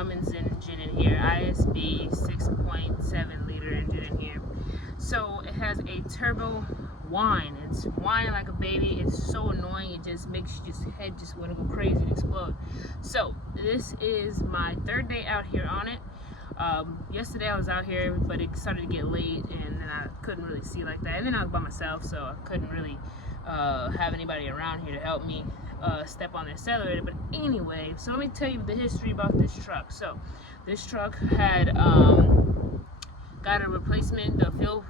Cummins engine in here, ISB 6.7 liter engine in here. So it has a turbo whine. It's whining like a baby. It's so annoying. It just makes your head just want to go crazy and explode. So this is my third day out here on it. Yesterday I was out here, but it started to get late and then I couldn't really see like that. And then I was by myself, so I couldn't really have anybody around here to help me step on the accelerator. But anyway, so let me tell you the history about this truck. So this truck had got a replacement, a fuel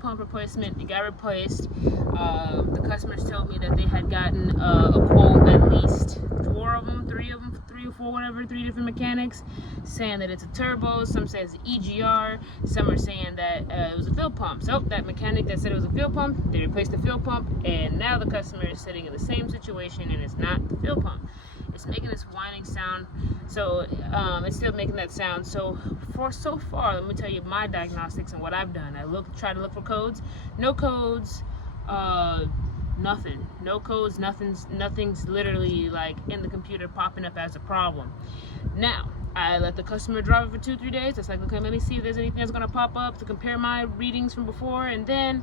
pump replacement. It got replaced. The customers told me that they had gotten a quote, at least three or four, whatever, 3 different mechanics, saying that it's a turbo. Some say it's an EGR. Some are saying that it was a fuel pump. So that mechanic that said it was a fuel pump, they replaced the fuel pump, and now the customer is sitting in the same situation, and it's not the fuel pump. It's making this whining sound. So it's still making that sound. So far, let me tell you my diagnostics and what I've done. I try to look for codes. No codes. Nothing. No codes. Nothing's literally like in the computer popping up as a problem. Now I let the customer drive it for 2-3 days. It's like, okay, let me see if there's anything that's gonna pop up to compare my readings from before, and then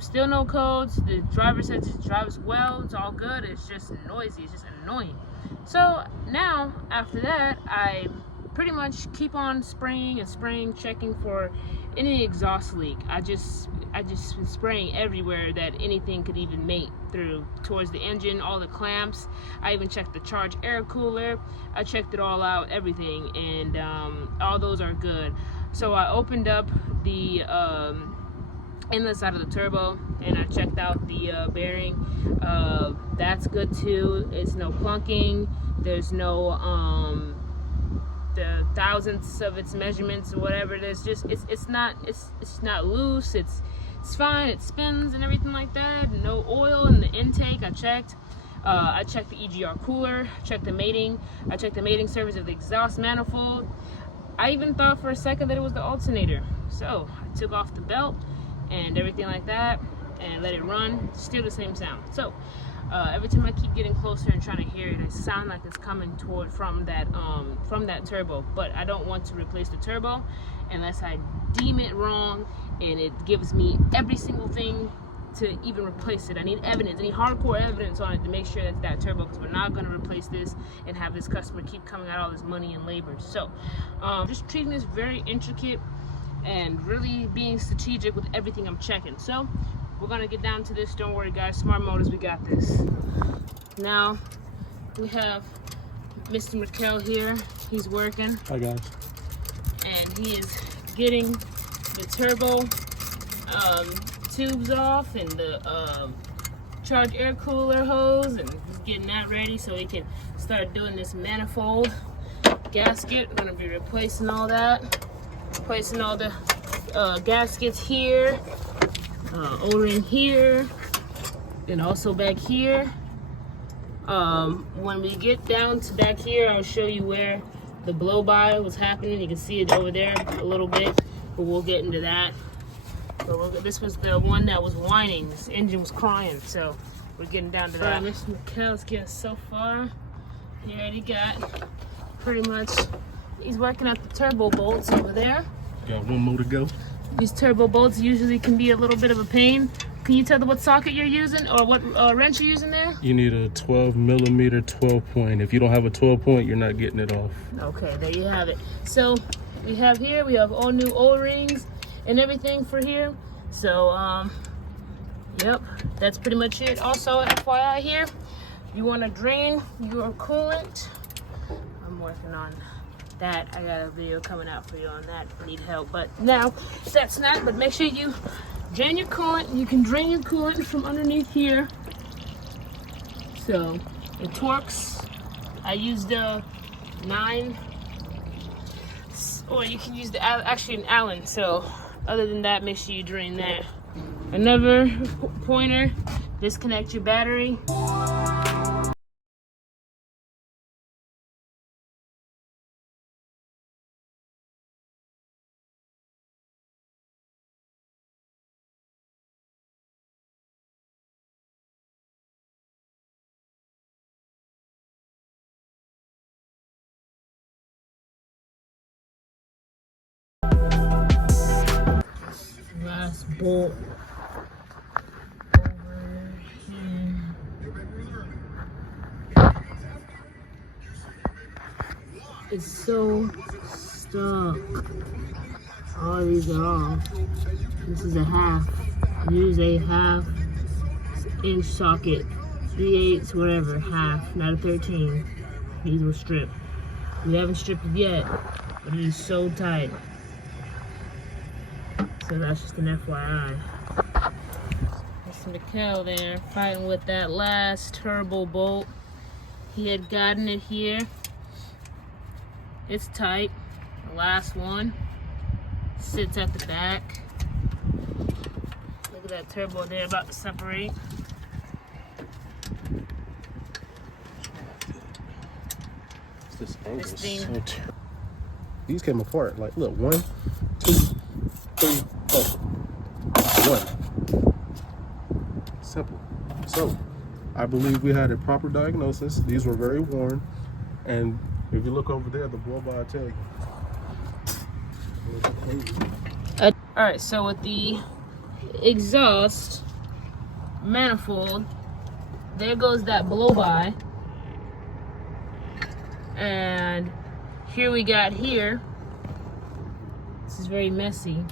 still no codes. The driver says it drives well. It's all good. It's just noisy. It's just annoying. So now after that, I pretty much keep on spraying and spraying, checking for any exhaust leak. I just been spraying everywhere that anything could even make through towards the engine, all the clamps. I even checked the charge air cooler. I checked it all out, everything, and all those are good. So I opened up the inlet side of the turbo and I checked out the bearing. That's good too. It's no plunking. There's no the thousandths of its measurements or whatever. There's just it's not loose. It's fine. It spins and everything like that. No oil in the intake. I checked the EGR cooler, checked the mating. I checked the mating surface of the exhaust manifold. I even thought for a second that it was the alternator. So I took off the belt and everything like that and let it run. Still the same sound. So every time I keep getting closer and trying to hear it, it sounds like it's coming from that turbo. But I don't want to replace the turbo unless I deem it wrong and it gives me every single thing to even replace it. I need evidence, I need hardcore evidence on it to make sure that that turbo, because we're not going to replace this and have this customer keep coming out all this money and labor. So just treating this very intricate and really being strategic with everything I'm checking. So we're gonna get down to this. Don't worry guys, Smart Motors, we got this. Now we have Mr. McKell here. He's working. Hi guys. And he is getting the turbo tubes off and the charge air cooler hose, and he's getting that ready so he can start doing this manifold gasket. We're gonna be replacing all that. Replacing all the gaskets here, O-ring here, and also back here. When we get down to back here, I'll show you where the blow-by was happening. You can see it over there a little bit, but we'll get into that. But this was the one that was whining. This engine was crying, so we're getting down to that. Mr. McKell's getting so far. He already got pretty much. He's working at the turbo bolts over there. Got one more to go. These turbo bolts usually can be a little bit of a pain. Can you tell them what socket you're using or what wrench you're using there? You need a 12mm 12-point. If you don't have a 12-point, you're not getting it off. Okay, there you have it. So we have all new O-rings and everything for here. So yep, that's pretty much it. Also, FYI here, you want to drain your coolant. I'm working on that. I got a video coming out for you on that if you need help. But now that's not, but make sure you drain your coolant. You can drain your coolant from underneath here. So the Torx, I used a 9, or you can use actually an Allen. So other than that, make sure you drain that. Another pointer, disconnect your battery. Last bolt over here. It's so stuck. All these are off. This is a half. Use a half-inch socket. 3/8, whatever, half, not a 13. These were stripped. We haven't stripped it yet, but it is so tight. So that's just an FYI. Mr. Mikkel there, fighting with that last turbo bolt. He had gotten it here. It's tight. The last one sits at the back. Look at that turbo there about to separate. This angle This is thing. so terrible. These came apart. Like, look, 1, 2, 3, 4. 1. Simple. So, I believe we had a proper diagnosis. These were very worn. And if you look over there, the blow by, I tell you. Alright, so with the exhaust manifold, there goes that blow by. And here we got here. This is very messy.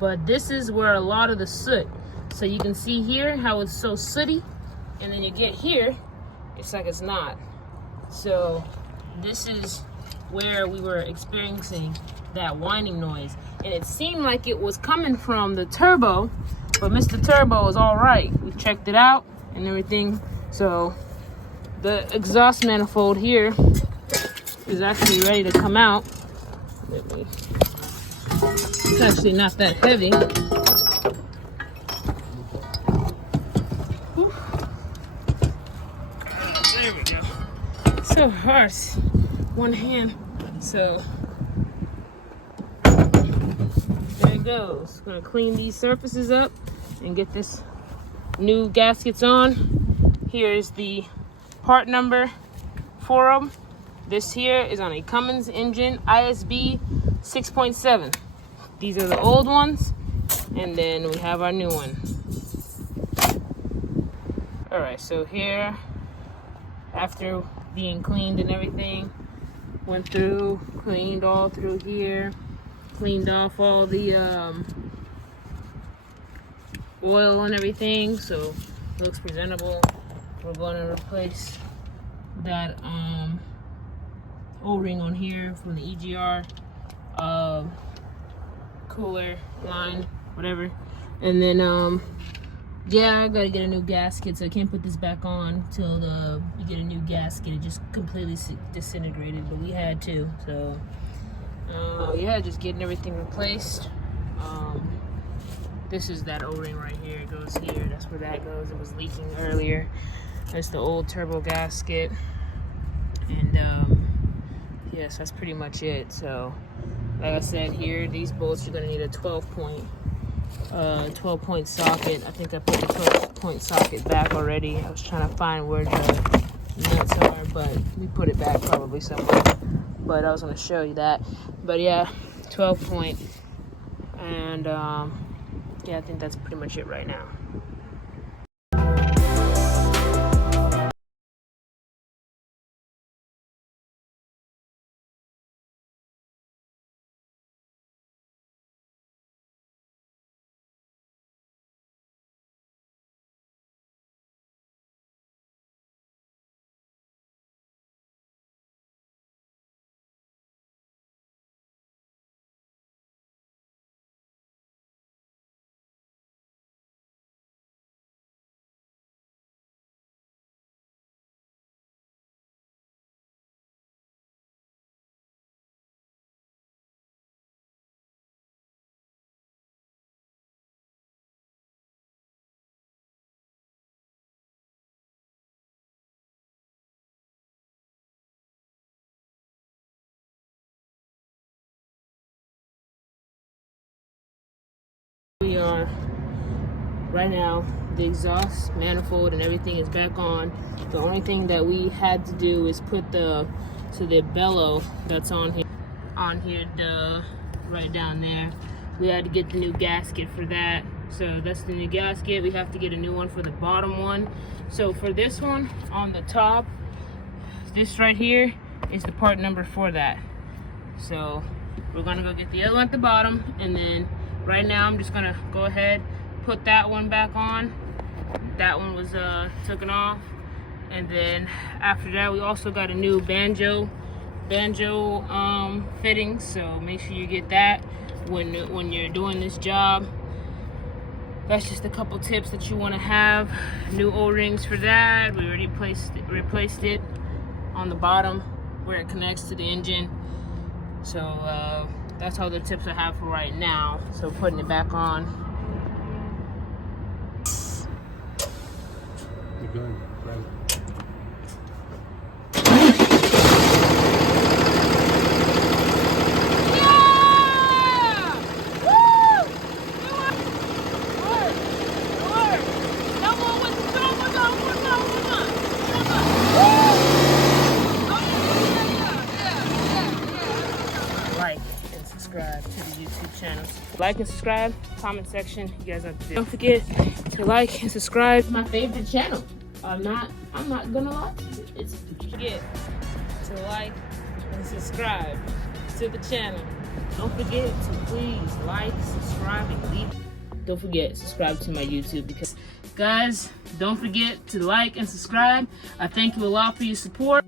But this is where a lot of the soot. So you can see here how it's so sooty. And then you get here, it's like it's not. So this is where we were experiencing that whining noise. And it seemed like it was coming from the turbo, but Mr. Turbo is all right. We checked it out and everything. So the exhaust manifold here is actually ready to come out. It's actually not that heavy. There we go. So hard. One hand. So there it goes. Gonna clean these surfaces up and get this new gaskets on. Here's the part number for them. This here is on a Cummins engine, ISB 6.7. These are the old ones, and then we have our new one. All right, so here, after being cleaned and everything, went through, cleaned all through here, cleaned off all the oil and everything, so it looks presentable. We're going to replace that O-ring on here from the EGR cooler line, whatever. And then yeah, I gotta get a new gasket, so I can't put this back on till you get a new gasket. It just completely disintegrated, but we had to. So yeah, just getting everything replaced. This is that O-ring right here. It goes here. That's where that goes. It was leaking earlier. That's the old turbo gasket. And yes, that's pretty much it. So like I said here, these bolts, you're gonna need a 12-point socket. I think I put the 12-point socket back already. I was trying to find where the nuts are, but we put it back probably somewhere. But I was gonna show you that. But yeah, 12-point. And yeah, I think that's pretty much it right now. We are right now, the exhaust manifold and everything is back on. The only thing that we had to do is put the bellow that's on here, right down there. we had to get the new gasket for that. So that's the new gasket. We have to get a new one for the bottom one. So for this one on the top, this right here is the part number for that. So we're gonna go get the other one at the bottom, and then right now I'm just gonna go ahead, put that one back on. That one was taken off. And then after that, we also got a new banjo fitting, so make sure you get that when you're doing this job. That's just a couple tips that you want to have. New O-rings for that. We already replaced it on the bottom where it connects to the engine. So that's all the tips I have for right now. So putting it back on. You're good. Right. Like and subscribe to the YouTube channel. Like and subscribe, comment section. You guys have to do. Don't forget to like and subscribe. My favorite channel. I'm not gonna lie to you. It's forget to like and subscribe to the channel. Don't forget to please like, subscribe, and leave. Don't forget subscribe to my YouTube, because guys, don't forget to like and subscribe. I thank you a lot for your support.